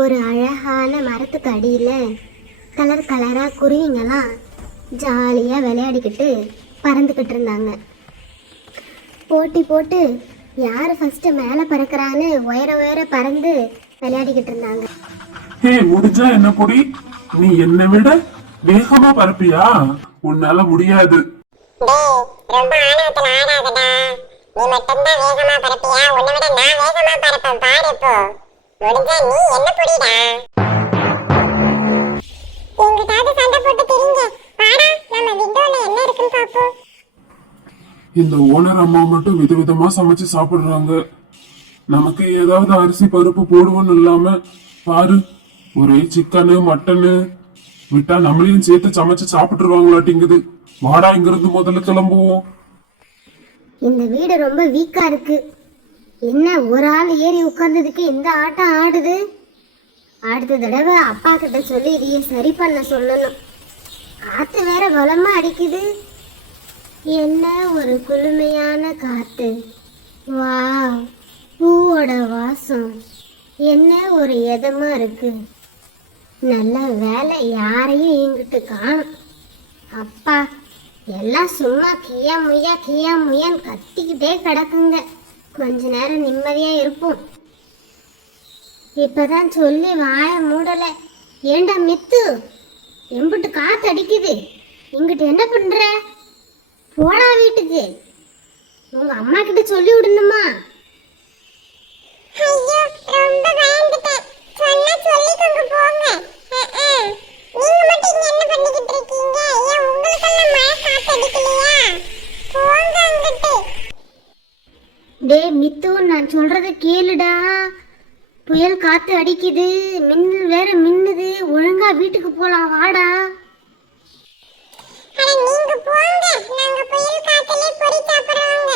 ஒரு அழகான மரத்துக்கு அடியில் கலர் கலராக குருவிங்கெல்லாம் ஜாலியாக விளையாடிக்கிட்டு பறந்துக்கிட்டு இருந்தாங்க. போட்டி போட்டு யார் ஃபஸ்ட்டு மேலே பறக்கிறான்னு உயர உயர பறந்து விளையாடிக்கிட்டு இருந்தாங்க. ஹே முடிஞ்சா என்ன பொடி, நீ என்னை விட வேகமா பறப்பியா? உன்னால முடியாது. ரொம்ப ஆணவத்துல ஆடாதடா. நீ மட்டும்தான் வேகமா பறப்பியா? உன்னை விட நான் வேகமா பறப்பேன் பாரு. இப்போ முடிஞ்சா நீ என்ன பொடிடா. எங்கிட்டாவது சண்டை போட்டு தெரியுங்க. வாடா, நம்ம விண்டோல என்ன இருக்குன்னு பாப்போம். இந்த ஓனர் அம்மா மட்டும் விதவிதமா சமைச்சு சாப்பிடுறாங்க. நமக்கு ஏதாவது அரிசி பருப்பு போடுவோன்னு இல்லாம பாரு, ஒரே சிக்கனு மட்டனு விட்டா நம்மளையும் சேர்த்து சமைச்சு சாப்பிட்டுருவாங்களாட்டிங்குது. வாடா, இங்கிருந்து முதல்ல கிளம்புவோம். இந்த வீடு ரொம்ப வீக்கா இருக்கு. என்ன ஒரு ஆள் ஏறி உட்கார்ந்ததுக்கு இந்த ஆட்டம் ஆடுது. அடுத்த தடவை அப்பா கிட்ட சொல்லி இதையே சரி பண்ண சொல்லணும். காத்து வேற பலமா அடிக்குது. என்ன ஒரு குளுமையான காத்து. வா, பூவோட வாசம் என்ன ஒரு இதமா இருக்கு. நல்ல வேலை யாரையும் இங்கிட்டு காணும். அப்பா, எல்லாம் சும்மா கியா முயான்னு கத்திக்கிட்டே கிடக்குங்க. கொஞ்ச நேரம் நிம்மதியா இருப்போம். இப்பதான் சொல்லி வாய மூடல. ஏண்டா மித்து, எம்பிட்டு காத்து அடிக்குது, இங்கிட்டு என்ன பண்ற? போடா வீட்டுக்கு. உங்க அம்மா கிட்ட சொல்லி விடணுமா? ஐயோ, ரொம்ப பயந்துட்டேன். சொன்னா சொல்லிக்கோங்க போங்க. நீங்க மட்டும் இங்க என்ன பண்ணிக்கிட்டு இருக்கீங்க? ஏன் உங்களுக்கெல்லாம் மழை காத்து அடிக்கலையா? போங்க அங்கிட்டு. டேய் மித்து, நான் சொல்றத கேளுடா. புயல் காத்து அடிக்குது, மின்னல் வேற மின்னுது. ஒழுங்கா வீட்டுக்கு போலாம், வாடா. அட நீங்க போங்க, நாங்க புயல் காத்துல பொரி சாப்பிடுறோங்க.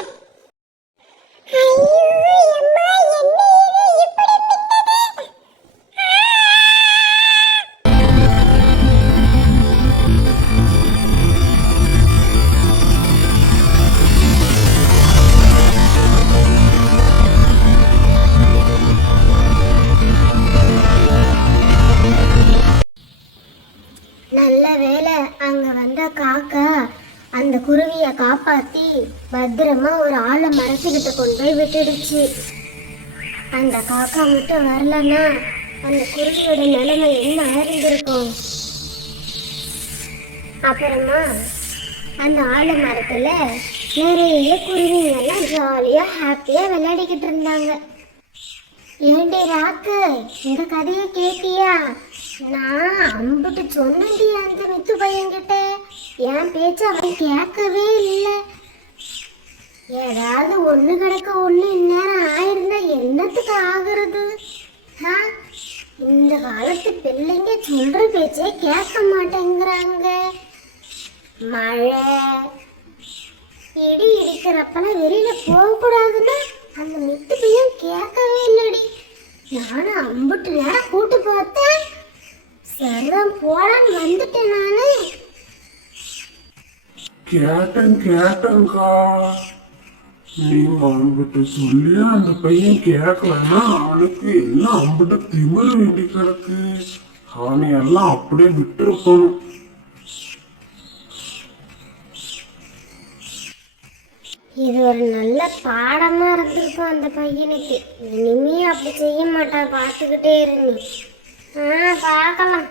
ஐயோ அம்மா, என்ன இது இப்படி பிட்டது? நல்ல வேலை அங்க வந்த காக்கா அந்த குருவியை காப்பாத்தி பத்திரமா ஒரு ஆழ மரத்துக்கிட்ட கொண்டு போய் விட்டுடுச்சு. அந்த காக்கா மட்டும் வரலன்னா அந்த குருவியோட நிலைமை என்ன ஆயிருந்திருக்கும். அப்புறமா அந்த ஆழ மரத்துல நிறைய குருவிங்க எல்லாம் ஜாலியா ஹாப்பியா விளையாடிக்கிட்டு இருந்தாங்க. ஏண்டி ராக்கு, இந்த கதையை கேட்டியா? நான் அம்பிட்டு சொன்னேன்டி அந்த மித்து பையன்கிட்ட. என் பேச்சு அவன் கேட்கவே இல்லை. ஏதாவது ஒண்ணு கிடக்க ஒண்ணு இந்நேரம் ஆயிருந்தா என்னத்துக்கு ஆகுறது? இந்த காலத்து பிள்ளைங்க சொல்ற பேச்சே கேட்க மாட்டேங்கிறாங்க. மழை இடி இடிக்கிறப்பெல்லாம் வெளியில போகக்கூடாதுன்னா அந்த மித்து பையன் கேட்கவே இல்லடி. நானும் அம்பிட்டு நேரம் கூட்டு பார்த்தேன். சரிதான் போலான்னு வந்துட்டேன் நானு. கேட்டேன்க்கா, நீங்க அம்பிட்டு சொல்லி அந்த பையன் கேட்கலன்னா அவனுக்கு எல்லாம் அம்பிட்டு திமிர வேண்டி கிடக்கு. அவனை எல்லாம் அப்படியே விட்டுருக்கணும். இது ஒரு நல்ல பாடமா இருந்திருக்கும் அந்த பையனுக்கு. இனிமே அப்படி செய்ய மாட்டான், பார்த்துக்கிட்டே இருந்து. பார்க்கலாம்.